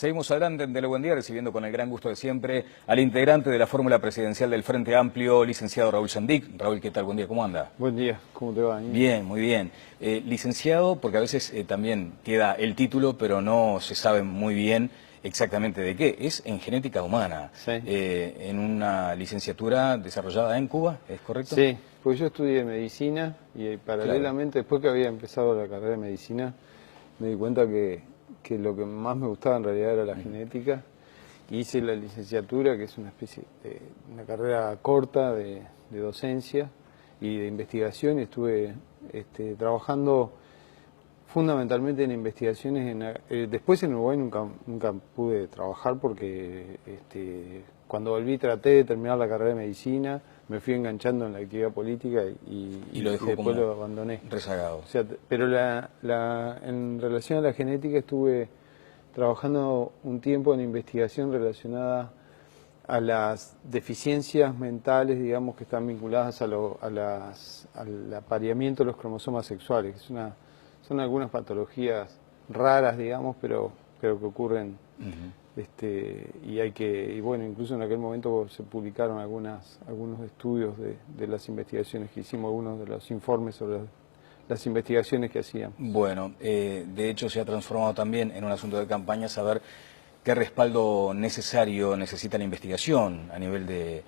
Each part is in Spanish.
Seguimos adelante en Buen Día, recibiendo con el gran gusto de siempre al integrante de la fórmula presidencial del Frente Amplio, licenciado Raúl Sendic. Raúl, ¿qué tal? Buen día, ¿cómo anda? Buen día, ¿cómo te va? Bien, muy bien. Licenciado, porque a veces también queda el título, pero no se sabe muy bien exactamente de qué. Es en genética humana, Sí. En una licenciatura desarrollada en Cuba, ¿es correcto? Sí, pues yo estudié medicina y paralelamente, después que había empezado la carrera de medicina, me di cuenta que lo que más me gustaba en realidad era la genética. Hice la licenciatura, que es una especie de una carrera corta de docencia y de investigación, y estuve trabajando fundamentalmente en investigaciones. Después en Uruguay nunca pude trabajar porque cuando volví traté de terminar la carrera de medicina, me fui enganchando en la actividad política Y lo dejó después como lo abandoné. rezagado. O sea, pero en relación a la genética estuve trabajando un tiempo en investigación relacionada a las deficiencias mentales, digamos, que están vinculadas al apareamiento de los cromosomas sexuales. Son algunas patologías raras, digamos, pero que ocurren. Y bueno, incluso en aquel momento se publicaron algunos estudios de las investigaciones que hicimos, algunos de los informes sobre las investigaciones que hacíamos. Bueno, de hecho se ha transformado también en un asunto de campaña saber qué respaldo necesario necesita la investigación a nivel de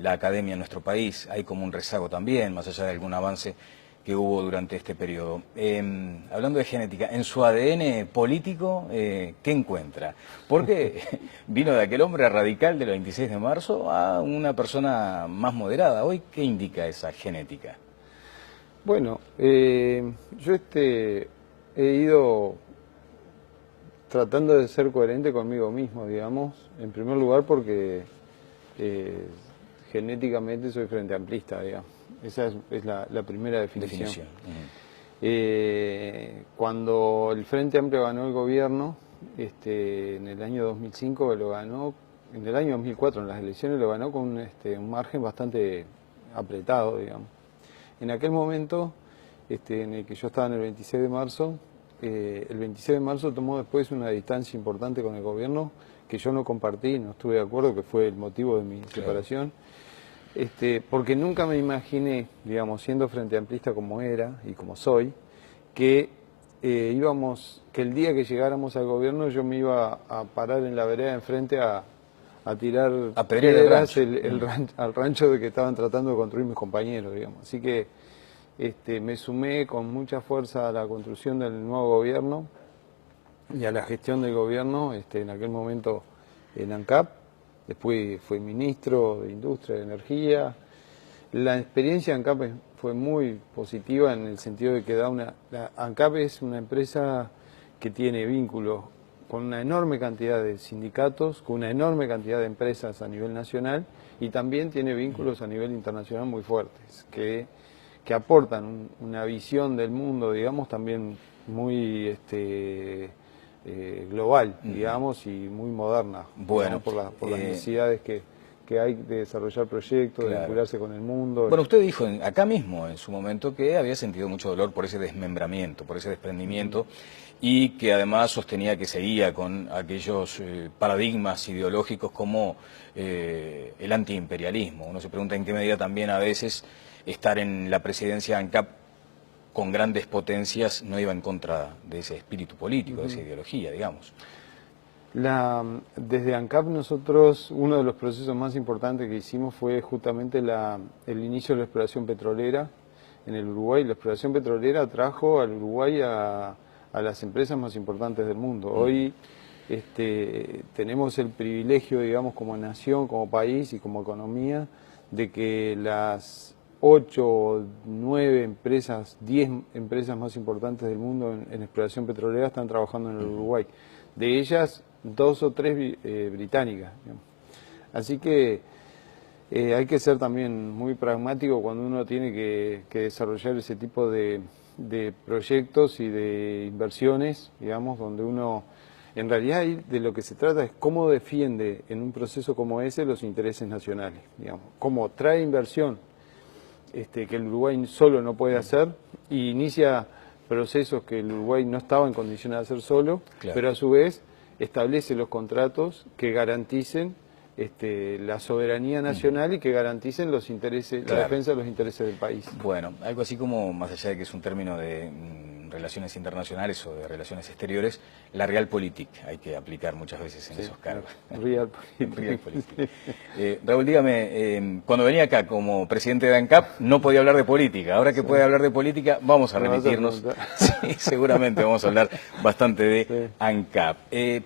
la academia en nuestro país. Hay como un rezago también, más allá de algún avance que hubo durante este periodo. Hablando de genética, en su ADN político, ¿qué encuentra? Porque vino de aquel hombre radical del 26 de marzo a una persona más moderada. Hoy, ¿qué indica esa genética? Bueno, yo he ido tratando de ser coherente conmigo mismo, digamos, en primer lugar porque genéticamente soy frente amplista, digamos. Esa es la primera definición. Cuando el Frente Amplio ganó el gobierno, en el año 2005 lo ganó, en el año 2004 en las elecciones lo ganó con un margen bastante apretado, digamos. En aquel momento, en el que yo estaba en el 26 de marzo, el 26 de marzo tomó después una distancia importante con el gobierno que yo no compartí, no estuve de acuerdo, que fue el motivo de mi separación, porque nunca me imaginé, digamos, siendo frente amplista como era y como soy, que que el día que llegáramos al gobierno yo me iba a parar en la vereda de enfrente a tirar piedras al rancho de que estaban tratando de construir mis compañeros, digamos. Así que me sumé con mucha fuerza a la construcción del nuevo gobierno y a la gestión del gobierno, en aquel momento en ANCAP, después fui ministro de Industria y Energía. La experiencia de ANCAP fue muy positiva en el sentido de que ANCAP es una empresa que tiene vínculos con una enorme cantidad de sindicatos, con una enorme cantidad de empresas a nivel nacional y también tiene vínculos a nivel internacional muy fuertes, que aportan una visión del mundo, digamos, también muy global, digamos, y muy moderna, bueno, digamos, por las necesidades que hay de desarrollar proyectos, de vincularse con el mundo. Bueno, usted dijo acá mismo en su momento que había sentido mucho dolor por ese desmembramiento, por ese desprendimiento, y que además sostenía que seguía con aquellos paradigmas ideológicos como el antiimperialismo. Uno se pregunta en qué medida también a veces estar en la presidencia de ANCAP con grandes potencias no iba en contra de ese espíritu político, de esa ideología, digamos. Desde ANCAP nosotros, uno de los procesos más importantes que hicimos fue justamente el inicio de la exploración petrolera en el Uruguay. La exploración petrolera trajo al Uruguay a las empresas más importantes del mundo. Hoy tenemos el privilegio, digamos, como nación, como país y como economía, de que las 8, 9 empresas, 10 empresas más importantes del mundo en exploración petrolera están trabajando en el Uruguay. De ellas, 2 o 3 británicas. Así que hay que ser también muy pragmático cuando uno tiene que desarrollar ese tipo de proyectos y de inversiones, digamos, donde uno, en realidad de lo que se trata es cómo defiende en un proceso como ese los intereses nacionales, digamos, cómo trae inversión que el Uruguay solo no puede hacer y inicia procesos que el Uruguay no estaba en condiciones de hacer solo, pero a su vez establece los contratos que garanticen la soberanía nacional y que garanticen los intereses, la defensa de los intereses del país. Bueno, algo así como, más allá de que es un término de relaciones internacionales o de relaciones exteriores, la realpolitik hay que aplicar muchas veces en esos cargos. Realpolitik. Raúl, dígame, cuando venía acá como presidente de ANCAP no podía hablar de política. Ahora que puede hablar de política, vamos a remitirnos. Sí, seguramente vamos a hablar bastante de ANCAP.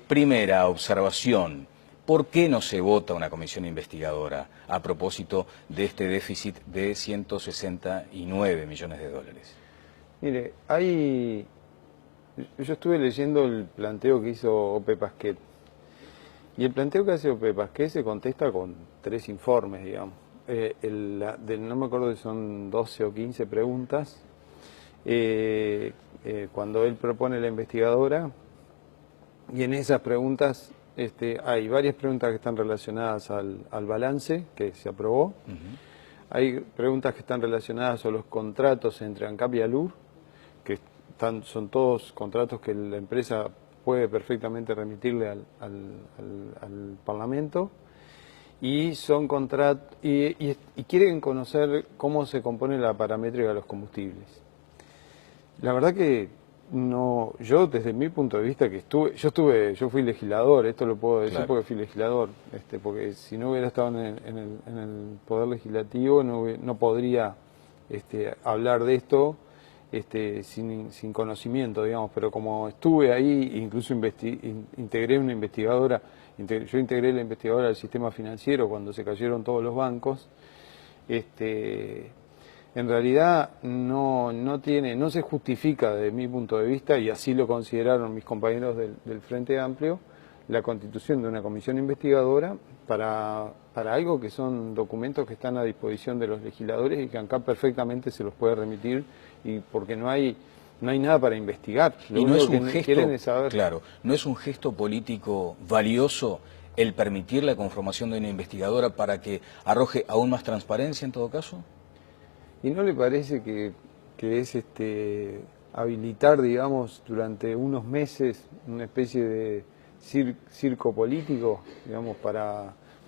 Primera observación. ¿Por qué no se vota una comisión investigadora a propósito de este déficit de 169 millones de dólares? Mire, yo estuve leyendo el planteo que hizo Ope Pasquet, y el planteo que hace Ope Pasquet se contesta con 3 informes, digamos. No me acuerdo si son 12 o 15 preguntas, cuando él propone la investigadora, y en esas preguntas hay varias preguntas que están relacionadas al balance que se aprobó. Hay preguntas que están relacionadas a los contratos entre ANCAP y ALUR, que son todos contratos que la empresa puede perfectamente remitirle al Parlamento, y son contratos y quieren conocer cómo se compone la paramétrica de los combustibles. La verdad que no, yo desde mi punto de vista que yo fui legislador, esto lo puedo decir porque fui legislador, porque si no hubiera estado en el Poder Legislativo no podría hablar de esto sin conocimiento, digamos, pero como estuve ahí, incluso integré una investigadora, yo integré la investigadora del sistema financiero cuando se cayeron todos los bancos. En realidad no se justifica desde mi punto de vista, y así lo consideraron mis compañeros del Frente Amplio, la constitución de una comisión investigadora para algo que son documentos que están a disposición de los legisladores y que ANCAP perfectamente se los puede remitir, y porque no hay nada para investigar. Lo y no es un gesto, quieren es saber. Claro, no es un gesto político valioso el permitir la conformación de una investigadora para que arroje aún más transparencia en todo caso. ¿Y no le parece que es habilitar, digamos, durante unos meses una especie de circo político, digamos,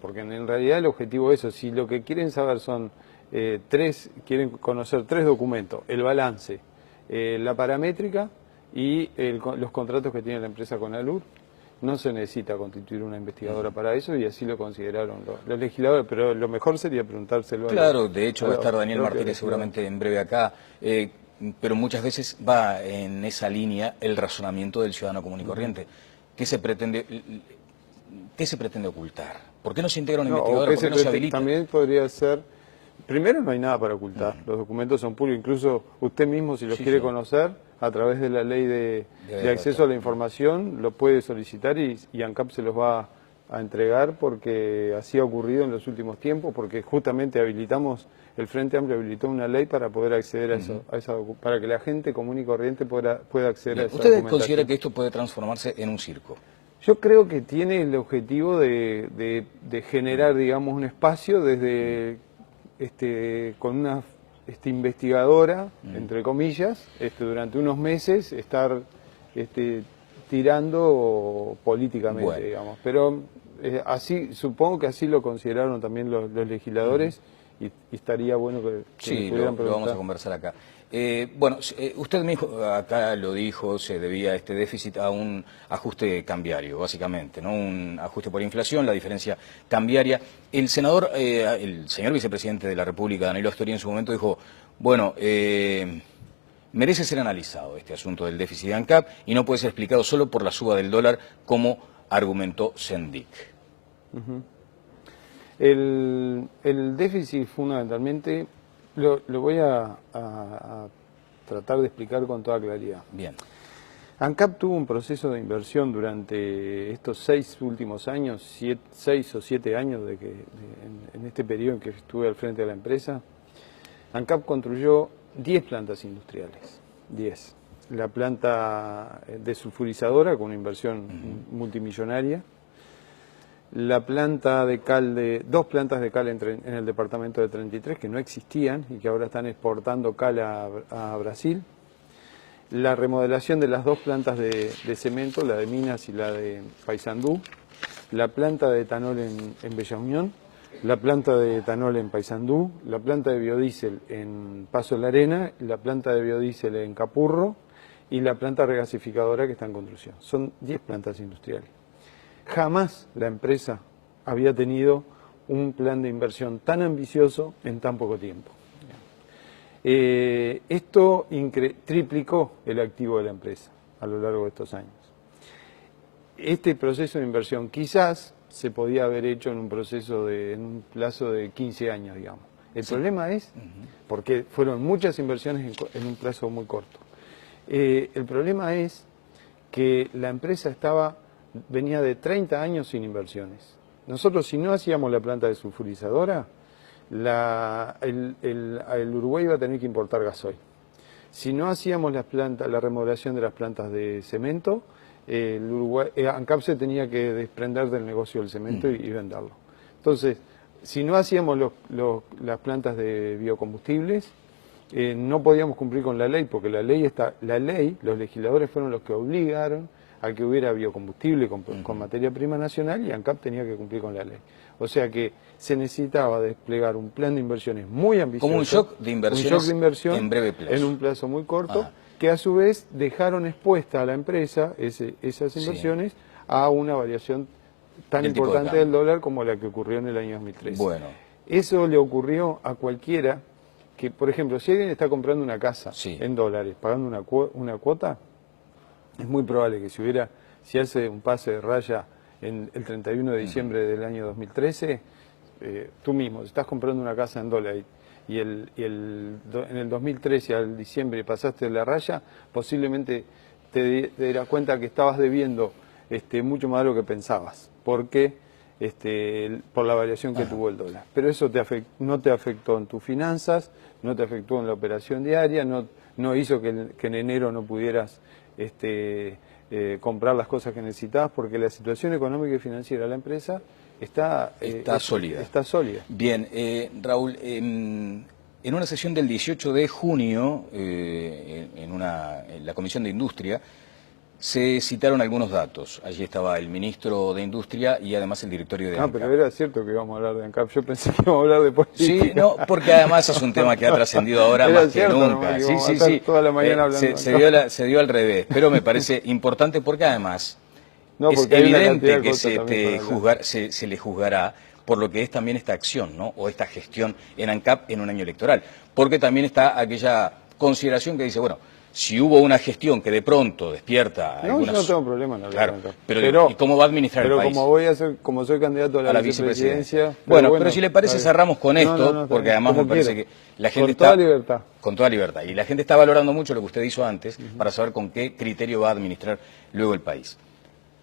porque en realidad el objetivo es eso? Si lo que quieren saber son quieren conocer 3 documentos: el balance, la paramétrica y los contratos que tiene la empresa con ALUR, no se necesita constituir una investigadora para eso, y así lo consideraron los legisladores, pero lo mejor sería preguntárselo Claro, de hecho va a estar Daniel Martínez seguramente en breve acá, pero muchas veces va en esa línea el razonamiento del ciudadano común y corriente. ¿Qué se pretende ocultar? ¿Por qué no se integra una investigadora? ¿Por qué no se habilita? También podría ser, primero, no hay nada para ocultar, los documentos son públicos, incluso usted mismo, si los quiere conocer, a través de la ley de acceso a la información, lo puede solicitar, y ANCAP se los va a entregar, porque así ha ocurrido en los últimos tiempos, porque justamente el Frente Amplio habilitó una ley para poder acceder a eso, para que la gente común y corriente pueda acceder a esa documentación. ¿Usted considera que esto puede transformarse en un circo? Yo creo que tiene el objetivo de generar, digamos, un espacio con una investigadora, entre comillas, durante unos meses estar tirando políticamente, digamos. Pero así, supongo que así lo consideraron también los legisladores, y estaría bueno que sí, lo vamos a conversar acá. Usted mismo acá lo dijo, se debía este déficit a un ajuste cambiario, básicamente, ¿no? Un ajuste por inflación, la diferencia cambiaria. El señor vicepresidente de la República, Danilo Astori, en su momento dijo, bueno, merece ser analizado este asunto del déficit de ANCAP y no puede ser explicado solo por la suba del dólar, como argumentó Sendik. El déficit fundamentalmente lo voy a tratar de explicar con toda claridad. Bien. ANCAP tuvo un proceso de inversión durante estos 6 últimos años, 6 o 7 años en este periodo en que estuve al frente de la empresa. ANCAP construyó 10 plantas industriales, 10. La planta desulfurizadora, con una inversión multimillonaria. La planta de cal, 2 plantas de cal en el departamento de 33, que no existían y que ahora están exportando cal a Brasil. la remodelación de las dos plantas de cemento, la de Minas y la de Paysandú, la planta de etanol en Bella Unión, la planta de etanol en Paysandú, la planta de biodiesel en Paso de la Arena, la planta de biodiesel en Capurro y la planta regasificadora que está en construcción. Son 10 plantas industriales. Jamás la empresa había tenido un plan de inversión tan ambicioso en tan poco tiempo. Esto triplicó el activo de la empresa a lo largo de estos años. Este proceso de inversión quizás se podía haber hecho en un plazo de 15 años, digamos. El problema es, porque fueron muchas inversiones en un plazo muy corto. El problema es que la empresa venía de 30 años sin inversiones. Nosotros, si no hacíamos la planta desulfurizadora, el Uruguay iba a tener que importar gasoil. Si no hacíamos la remodelación de las plantas de cemento, ANCAP se tenía que desprender del negocio del cemento y venderlo. Entonces, si no hacíamos las plantas de biocombustibles, no podíamos cumplir con la ley, porque la ley, los legisladores fueron los que obligaron a que hubiera biocombustible con materia prima nacional y ANCAP tenía que cumplir con la ley. O sea que se necesitaba desplegar un plan de inversiones muy ambicioso. Como un shock de inversión en breve plazo. En un plazo muy corto, que a su vez dejaron expuesta a la empresa esas inversiones a una variación tan importante del dólar como la que ocurrió en el año 2013. Bueno. Eso le ocurrió a cualquiera que, por ejemplo, si alguien está comprando una casa en dólares, pagando una cuota, es muy probable que si hace un pase de raya el 31 de diciembre del año 2013, tú mismo, si estás comprando una casa en dólares y en el 2013 al diciembre pasaste la raya, posiblemente te darás cuenta que estabas debiendo mucho más de lo que pensabas, porque por la variación que tuvo el dólar. Pero eso no te afectó en tus finanzas, no te afectó en la operación diaria, no hizo que en enero no pudieras comprar las cosas que necesitabas, porque la situación económica y financiera de la empresa está sólida. Está sólida. Bien, Raúl, en una sesión del 18 de junio, en la Comisión de Industria, se citaron algunos datos. Allí estaba el ministro de Industria y además el directorio de ANCAP. Pero era cierto que íbamos a hablar de ANCAP. Yo pensé que íbamos a hablar de política. Sí, no, porque además es un tema que ha trascendido ahora más que nunca. Sí. Toda la mañana hablando se dio al revés, pero me parece importante porque además es porque evidente que se le juzgará por lo que es también esta acción, ¿no? O esta gestión en ANCAP en un año electoral. Porque también está aquella consideración que dice, bueno, si hubo una gestión que de pronto despierta algunas... Yo no tengo problema en hablar de ANCAP. Pero ¿y cómo va a administrar el país? Pero como soy candidato a la vicepresidencia... Bueno, pero si le parece cerramos con esto, porque además me parece que la gente está... Con toda libertad. Con toda libertad. Y la gente está valorando mucho lo que usted hizo antes para saber con qué criterio va a administrar luego el país.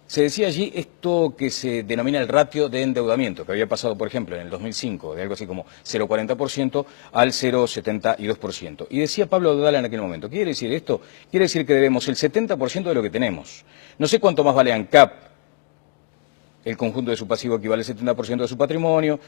Se decía allí esto que se denomina el ratio de endeudamiento, que había pasado, por ejemplo, en el 2005, de algo así como 0,40% al 0,72%. Y decía Pablo Dudala en aquel momento, ¿qué quiere decir esto? Quiere decir que debemos el 70% de lo que tenemos. No sé cuánto más vale ANCAP, el conjunto de su pasivo equivale al 70% de su patrimonio,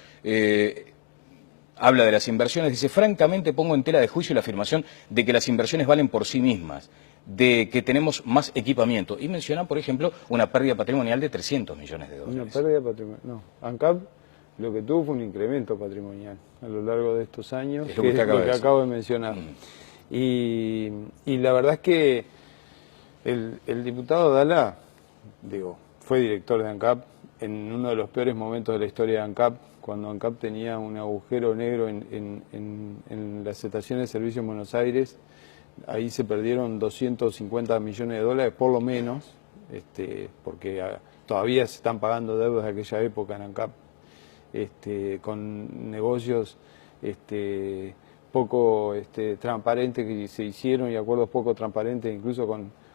habla de las inversiones, dice, francamente pongo en tela de juicio la afirmación de que las inversiones valen por sí mismas, de que tenemos más equipamiento. Y menciona, por ejemplo, una pérdida patrimonial de 300 millones de dólares. Una pérdida patrimonial, no. ANCAP lo que tuvo fue un incremento patrimonial a lo largo de estos años, es lo que acabo de mencionar. Y la verdad es que el diputado Dala, fue director de ANCAP en uno de los peores momentos de la historia de ANCAP, cuando ANCAP tenía un agujero negro en las estaciones de servicio en Buenos Aires. Ahí se perdieron 250 millones de dólares, por lo menos, porque todavía se están pagando deudas de aquella época en ANCAP, con negocios poco transparentes que se hicieron y acuerdos poco transparentes incluso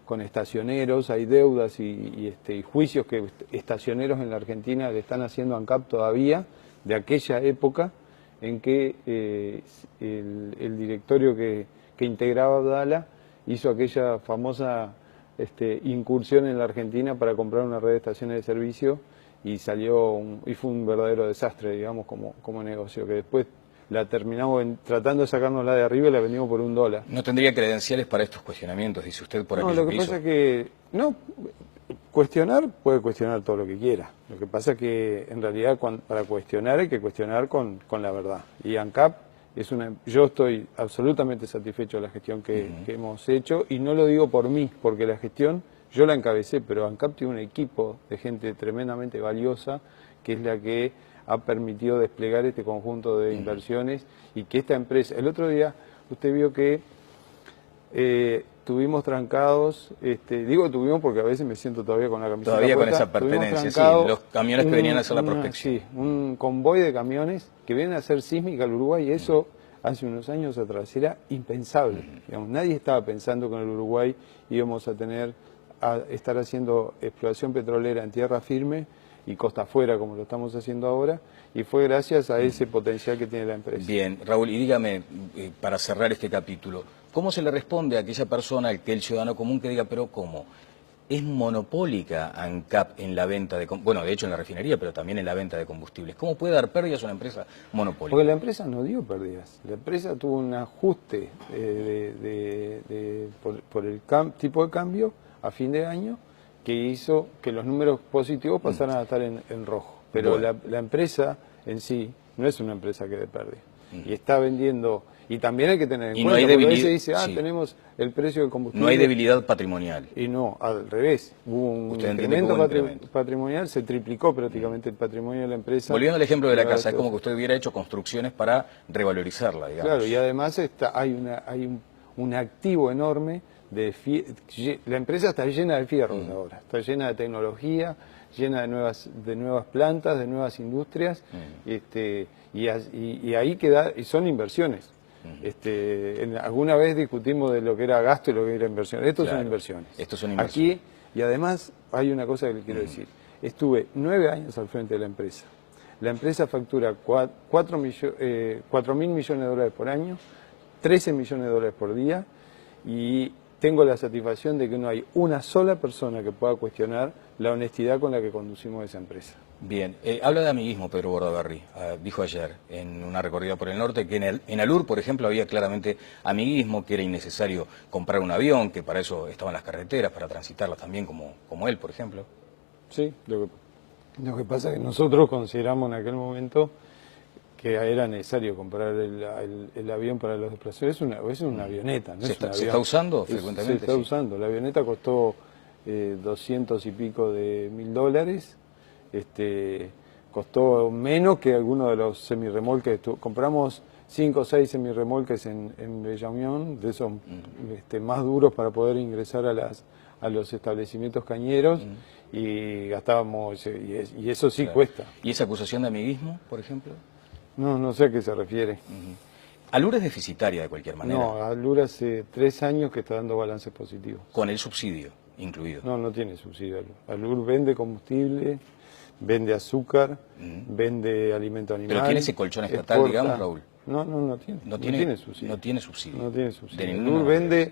con estacioneros. Hay deudas y juicios que estacioneros en la Argentina le están haciendo a ANCAP todavía, de aquella época en que el directorio que integraba Abdala hizo aquella famosa incursión en la Argentina para comprar una red de estaciones de servicio y fue un verdadero desastre, digamos, como negocio, que después la terminamos tratando de sacárnosla de arriba y la vendimos por $1. No tendría credenciales para estos cuestionamientos, dice usted, por No, aquello lo que que pasa hizo. es que, no, cuestionar puede cuestionar todo lo que quiera. Lo que pasa es que en realidad para cuestionar hay que cuestionar con la verdad. Y ANCAP yo estoy absolutamente satisfecho de la gestión que hemos hecho, y no lo digo por mí, porque la gestión yo la encabecé, pero ANCAP tiene un equipo de gente tremendamente valiosa, que es la que ha permitido desplegar este conjunto de inversiones, y que esta empresa, el otro día usted vio que tuvimos trancados, digo tuvimos porque a veces me siento todavía con la camiseta Todavía con puesta. esa pertenencia, sí, Trancado los camiones que venían a hacer la prospección. Sí, un convoy de camiones que vienen a hacer sísmica al Uruguay, y eso hace unos años atrás era impensable. Digamos, nadie estaba pensando que en el Uruguay íbamos a estar haciendo exploración petrolera en tierra firme y costa afuera, como lo estamos haciendo ahora, y fue gracias a ese potencial que tiene la empresa. Bien, Raúl, y dígame, para cerrar este capítulo, ¿cómo se le responde a aquella persona, aquel ciudadano común que diga, pero cómo? ¿Es monopólica ANCAP en la venta de, bueno, de hecho en la refinería, pero también en la venta de combustibles? ¿Cómo puede dar pérdidas a una empresa monopólica? Porque la empresa no dio pérdidas. La empresa tuvo un ajuste por el tipo de cambio a fin de año, que hizo que los números positivos pasaran a estar en rojo. Pero Bueno. la empresa en sí no es una empresa que dé pérdida. Y está vendiendo, y también hay que tener en Y no cuenta, hay porque a debilidad, veces dice, sí. tenemos el precio del combustible. No hay debilidad patrimonial. Y no, al revés. Hubo un Usted entiende que incremento hubo un incremento. patrimonial, se triplicó prácticamente el patrimonio de la empresa. Volviendo al ejemplo de la casa, es como que usted hubiera hecho construcciones para revalorizarla, digamos. Claro, y además hay un activo enorme la empresa está llena de fierros ahora, está llena de tecnología, llena de nuevas plantas, de nuevas industrias, y ahí y son inversiones. Alguna vez discutimos de lo que era gasto y lo que era inversión. Estos son inversiones. Estos son inversiones. Aquí, y además hay una cosa que le quiero decir. Estuve 9 años al frente de la empresa. La empresa factura 4.000 millones de dólares por año, 13 millones de dólares por día, y tengo la satisfacción de que no hay una sola persona que pueda cuestionar la honestidad con la que conducimos esa empresa. Bien, habla de amiguismo Pedro Bordaberry. Dijo ayer en una recorrida por el norte que en Alur, por ejemplo, había claramente amiguismo, que era innecesario comprar un avión, que para eso estaban las carreteras, para transitarlas también como él, por ejemplo. Sí, lo que pasa es que nosotros consideramos en aquel momento que era necesario comprar el avión para los desplazamientos. Es una avioneta, no es un avión. ¿Se está usando frecuentemente? Se está usando. La avioneta costó 200 y pico de $1.000. Costó menos que alguno de los semirremolques. Compramos 5 o 6 semirremolques en Bella Unión, de esos más duros para poder ingresar a los establecimientos cañeros, y gastábamos, y eso sí cuesta. ¿Y esa acusación de amiguismo, por ejemplo? No sé a qué se refiere. Alur es deficitaria de cualquier manera. No, Alur hace 3 años que está dando balances positivos. Con el subsidio incluido. No tiene subsidio Alur. Alur vende combustible, vende azúcar, vende alimento animal. ¿Pero tiene ese colchón estatal, digamos, Raúl? No tiene. No tiene subsidio. No tiene subsidio. No tiene subsidio. De Alur vende,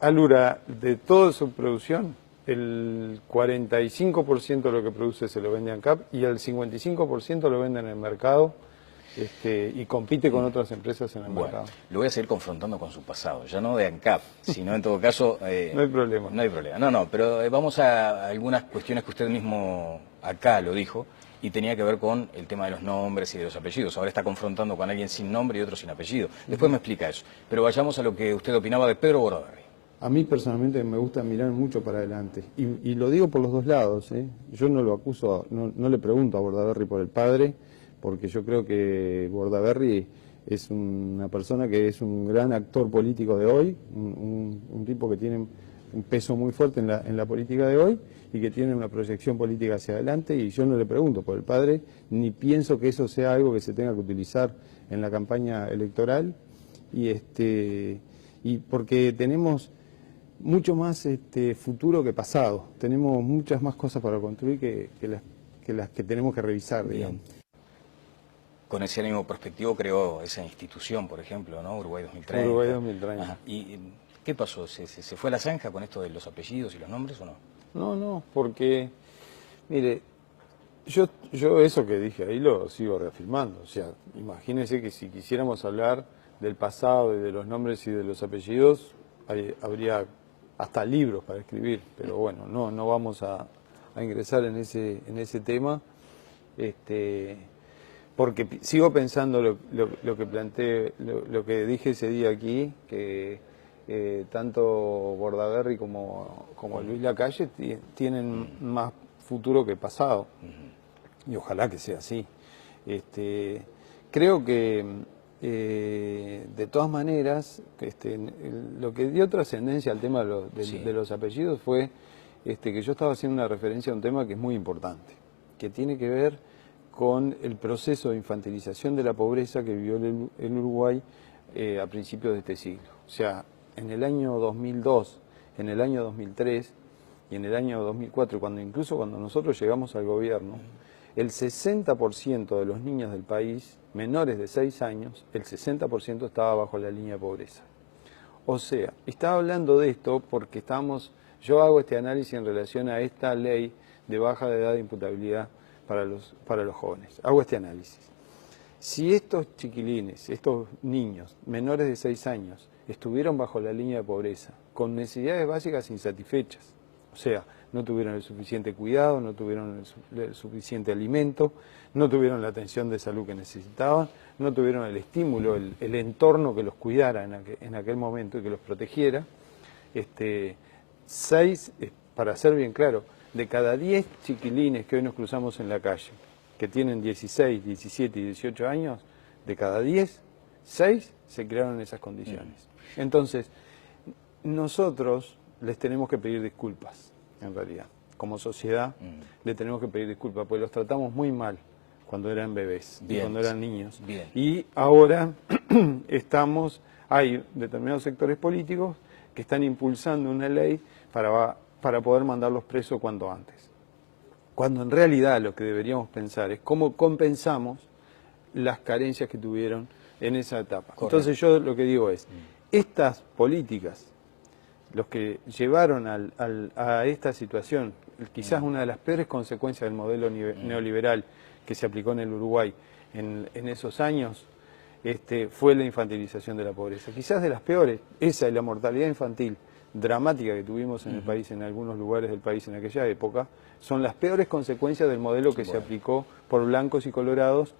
Alura, de toda su producción, el 45% de lo que produce se lo vende a ANCAP, y el 55% lo vende en el mercado, y compite con otras empresas en el mercado. Lo voy a seguir confrontando con su pasado, ya no de ANCAP, sino en todo caso... no hay problema. No hay problema. No, pero vamos a algunas cuestiones que usted mismo acá lo dijo, y tenía que ver con el tema de los nombres y de los apellidos. Ahora está confrontando con alguien sin nombre y otro sin apellido. Después me explica eso. Pero vayamos a lo que usted opinaba de Pedro Bordaberry. A mí personalmente me gusta mirar mucho para adelante, y lo digo por los dos lados, ¿eh? Yo no lo acuso, no le pregunto a Bordaberry por el padre, porque yo creo que Bordaberry es una persona que es un gran actor político de hoy, un tipo que tiene un peso muy fuerte en la política de hoy, y que tiene una proyección política hacia adelante, y yo no le pregunto por el padre, ni pienso que eso sea algo que se tenga que utilizar en la campaña electoral, y porque tenemos mucho más futuro que pasado. Tenemos muchas más cosas para construir que las que tenemos que revisar, digamos. Con ese ánimo prospectivo creó esa institución, por ejemplo, ¿no? Uruguay 2030. Uruguay 2030. Ajá. ¿Y qué pasó? ¿Se fue a la zanja con esto de los apellidos y los nombres o no? No, porque, mire, Yo eso que dije ahí lo sigo reafirmando. O sea, imagínense que si quisiéramos hablar del pasado y de los nombres y de los apellidos, habría hasta libros para escribir. Pero bueno, no vamos a ingresar en ese tema. Porque sigo pensando lo que planteé, lo que dije ese día aquí, que tanto Bordaberry como Luis Lacalle tienen más futuro que pasado. Y ojalá que sea así. Creo que de todas maneras lo que dio trascendencia al tema de los apellidos fue que yo estaba haciendo una referencia a un tema que es muy importante, que tiene que ver con el proceso de infantilización de la pobreza que vivió el Uruguay a principios de este siglo. O sea, en el año 2002, en el año 2003 y en el año 2004, incluso cuando nosotros llegamos al gobierno, el 60% de los niños del país, menores de 6 años, el 60% estaba bajo la línea de pobreza. O sea, estaba hablando de esto porque yo hago este análisis en relación a esta ley de baja de edad de imputabilidad para los jóvenes. Hago este análisis. Si estos chiquilines, estos niños menores de 6 años, estuvieron bajo la línea de pobreza, con necesidades básicas insatisfechas, o sea, no tuvieron el suficiente cuidado, no tuvieron el suficiente alimento, no tuvieron la atención de salud que necesitaban, no tuvieron el estímulo, el entorno que los cuidara en aquel momento y que los protegiera. 6, para ser bien claro, de cada 10 chiquilines que hoy nos cruzamos en la calle, que tienen 16, 17 y 18 años, de cada 10, 6 se crearon en esas condiciones. Entonces, nosotros les tenemos que pedir disculpas, en realidad. Como sociedad, le tenemos que pedir disculpas, porque los tratamos muy mal cuando eran bebés, y cuando eran niños. Bien. Y ahora hay determinados sectores políticos que están impulsando una ley para poder mandarlos presos cuanto antes. Cuando en realidad lo que deberíamos pensar es cómo compensamos las carencias que tuvieron en esa etapa. Correcto. Entonces yo lo que digo es, estas políticas, los que llevaron a esta situación, quizás una de las peores consecuencias del modelo neoliberal que se aplicó en el Uruguay en esos años, fue la infantilización de la pobreza. Quizás de las peores, esa y la mortalidad infantil dramática que tuvimos en el país, en algunos lugares del país en aquella época, son las peores consecuencias del modelo que se aplicó por blancos y colorados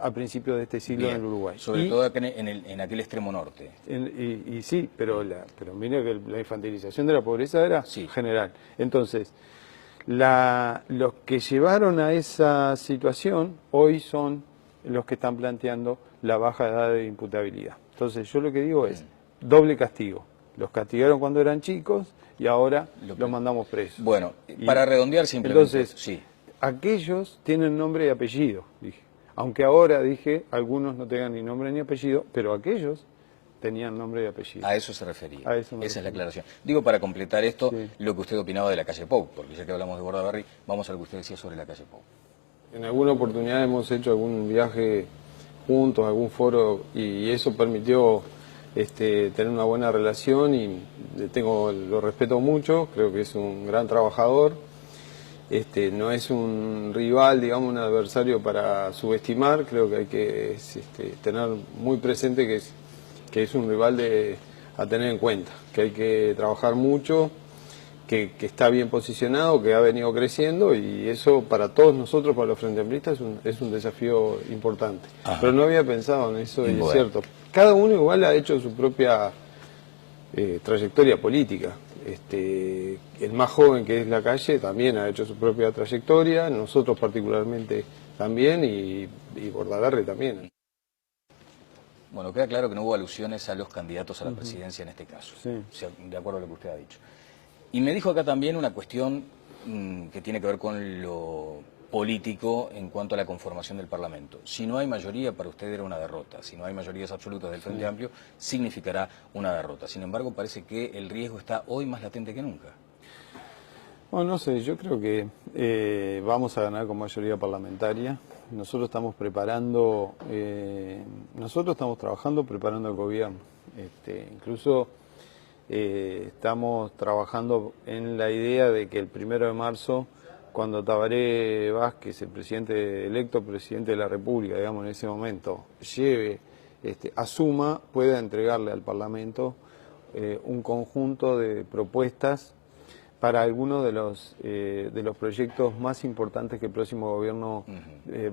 a principios de este siglo en el Uruguay. Sobre todo en aquel extremo norte. Sí, pero mire que la infantilización de la pobreza era general. Entonces, los que llevaron a esa situación hoy son los que están planteando la baja edad de imputabilidad. Entonces, yo lo que digo es doble castigo. Los castigaron cuando eran chicos y ahora los mandamos presos. Bueno, para redondear simplemente. Entonces, aquellos tienen nombre y apellido, dije. Aunque ahora, dije, algunos no tengan ni nombre ni apellido, pero aquellos tenían nombre y apellido. A eso se refería. Esa es la aclaración. Digo, para completar esto, lo que usted opinaba de la calle Pou, porque ya que hablamos de Bordaberry, vamos a lo que usted decía sobre la calle Pou. En alguna oportunidad hemos hecho algún viaje juntos, algún foro, y eso permitió tener una buena relación y lo respeto mucho, creo que es un gran trabajador. No es un rival, digamos, un adversario para subestimar, creo que hay que tener muy presente que es un rival a tener en cuenta, que hay que trabajar mucho, que está bien posicionado, que ha venido creciendo y eso para todos nosotros, para los Frente Amplistas, es un desafío importante. Pero no había pensado en eso y es cierto. Cada uno igual ha hecho su propia trayectoria política. El más joven, que es Lacalle, también ha hecho su propia trayectoria, nosotros particularmente también y Bordaberry también. Bueno, queda claro que no hubo alusiones a los candidatos a la presidencia en este caso, de acuerdo a lo que usted ha dicho. Y me dijo acá también una cuestión que tiene que ver con lo político en cuanto a la conformación del Parlamento. Si no hay mayoría, para usted era una derrota. Si no hay mayorías absolutas del Frente Amplio, significará una derrota. Sin embargo, parece que el riesgo está hoy más latente que nunca. Bueno, no sé, yo creo que vamos a ganar con mayoría parlamentaria. Nosotros estamos trabajando preparando el gobierno. Incluso estamos trabajando en la idea de que el 1 de marzo, cuando Tabaré Vázquez, el presidente electo, presidente de la República, digamos, en ese momento, asuma, pueda entregarle al Parlamento un conjunto de propuestas para algunos de los proyectos más importantes que el próximo gobierno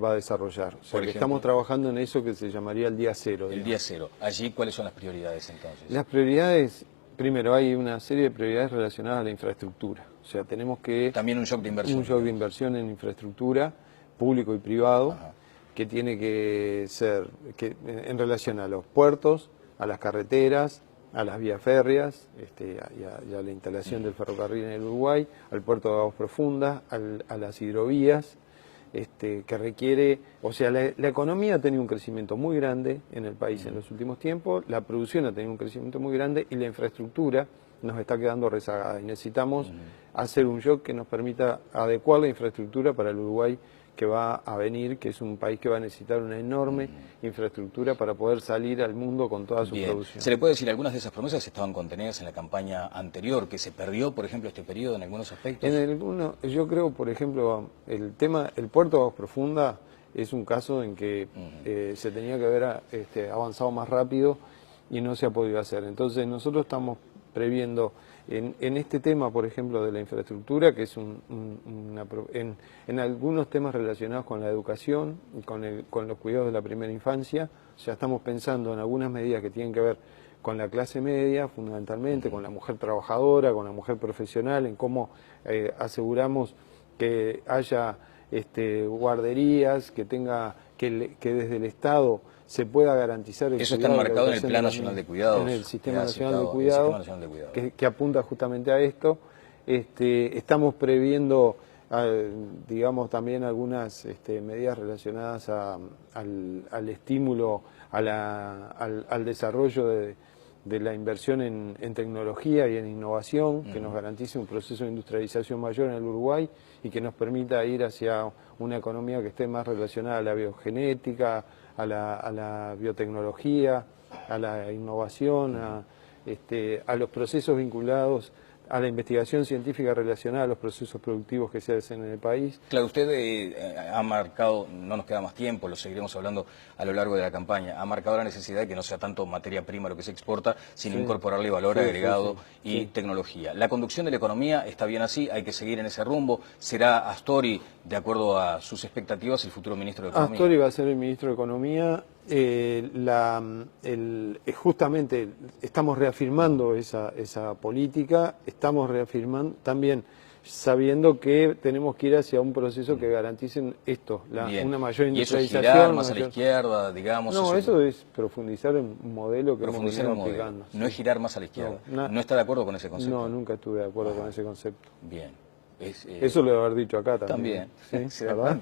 va a desarrollar. O sea, que estamos trabajando en eso que se llamaría el día cero. El día cero. Allí, ¿cuáles son las prioridades entonces? Las prioridades, primero, hay una serie de prioridades relacionadas a la infraestructura. O sea, tenemos que... También un shock de inversión. Un shock de inversión en infraestructura, público y privado, Ajá. que tiene que ser en relación a los puertos, a las carreteras, a las vías férreas, y a la instalación del ferrocarril en el Uruguay, al puerto de aguas profundas, a las hidrovías, que requiere, o sea, la economía ha tenido un crecimiento muy grande en el país en los últimos tiempos, la producción ha tenido un crecimiento muy grande y la infraestructura nos está quedando rezagada y necesitamos hacer un shock que nos permita adecuar la infraestructura para el Uruguay que va a venir, que es un país que va a necesitar una enorme infraestructura para poder salir al mundo con toda su producción. ¿Se le puede decir algunas de esas promesas estaban contenidas en la campaña anterior, que se perdió, por ejemplo, este periodo en algunos aspectos? Yo creo, por ejemplo, el puerto de aguas profundas es un caso en que se tenía que haber avanzado más rápido y no se ha podido hacer. Entonces nosotros estamos previendo en este tema, por ejemplo, de la infraestructura, que es en algunos temas relacionados con la educación y con los cuidados de la primera infancia, ya estamos pensando en algunas medidas que tienen que ver con la clase media, fundamentalmente, con la mujer trabajadora, con la mujer profesional, en cómo aseguramos que haya guarderías, que desde el Estado se pueda garantizar el Eso está cuidado, enmarcado en el Plan Nacional de Cuidados. En el Sistema Nacional de Cuidados, que apunta justamente a esto. Estamos previendo, digamos, también algunas medidas relacionadas al estímulo, al desarrollo de la inversión en tecnología y en innovación, que nos garantice un proceso de industrialización mayor en el Uruguay y que nos permita ir hacia una economía que esté más relacionada a la biogenética, a la biotecnología, a la innovación, a los procesos vinculados a la investigación científica relacionada a los procesos productivos que se hacen en el país. Claro, usted ha marcado, no nos queda más tiempo, lo seguiremos hablando a lo largo de la campaña, ha marcado la necesidad de que no sea tanto materia prima lo que se exporta, sino incorporarle valor agregado y tecnología. La conducción de la economía está bien así, hay que seguir en ese rumbo. ¿Será Astori, de acuerdo a sus expectativas, el futuro ministro de Economía? Astori va a ser el ministro de Economía. Justamente estamos reafirmando esa política, estamos reafirmando también sabiendo que tenemos que ir hacia un proceso que garantice esto, una mayor industrialización. ¿Y eso es girar más a la izquierda, digamos? No, eso es profundizar en un modelo que hemos venido aplicando. No es girar más a la izquierda. ¿No está de acuerdo con ese concepto? No, nunca estuve de acuerdo con ese concepto. Bien. Eso lo debo haber dicho acá también. También, ¿Sí? ¿Verdad?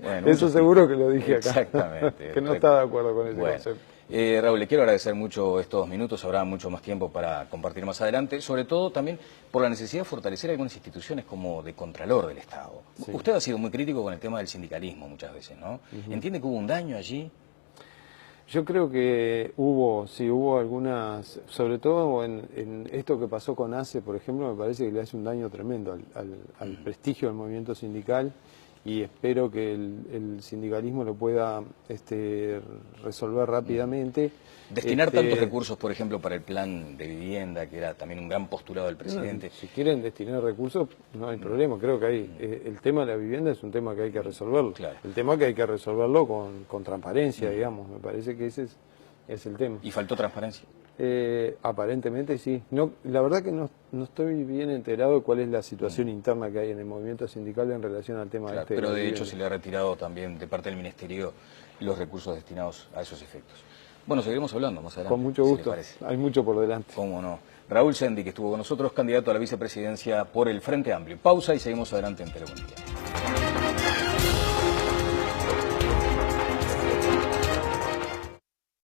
Bueno, eso seguro que lo dije acá. Exactamente. Que no está de acuerdo con ese concepto. Raúl, le quiero agradecer mucho estos 2 minutos, habrá mucho más tiempo para compartir más adelante, sobre todo también por la necesidad de fortalecer algunas instituciones como de Contralor del Estado. Sí. Usted ha sido muy crítico con el tema del sindicalismo muchas veces, ¿no? ¿Entiende que hubo un daño allí? Yo creo que hubo algunas, sobre todo en esto que pasó con ACE, por ejemplo, me parece que le hace un daño tremendo al prestigio del movimiento sindical y espero que el sindicalismo lo pueda resolver rápidamente. Destinar tantos recursos, por ejemplo, para el plan de vivienda, que era también un gran postulado del presidente. Si quieren destinar recursos, no hay problema. Creo que el tema de la vivienda es un tema que hay que resolverlo. Claro. El tema que hay que resolverlo con transparencia, digamos. Me parece que ese es el tema. ¿Y faltó transparencia? Aparentemente sí. No, la verdad que no estoy bien enterado de cuál es la situación interna que hay en el movimiento sindical en relación al tema de pero de hecho se le ha retirado también de parte del Ministerio los recursos destinados a esos efectos. Bueno, seguiremos hablando más adelante. Con mucho gusto. Hay mucho por delante. Cómo no. Raúl Sendic, que estuvo con nosotros, candidato a la vicepresidencia por el Frente Amplio. Pausa y seguimos adelante en Telemundo.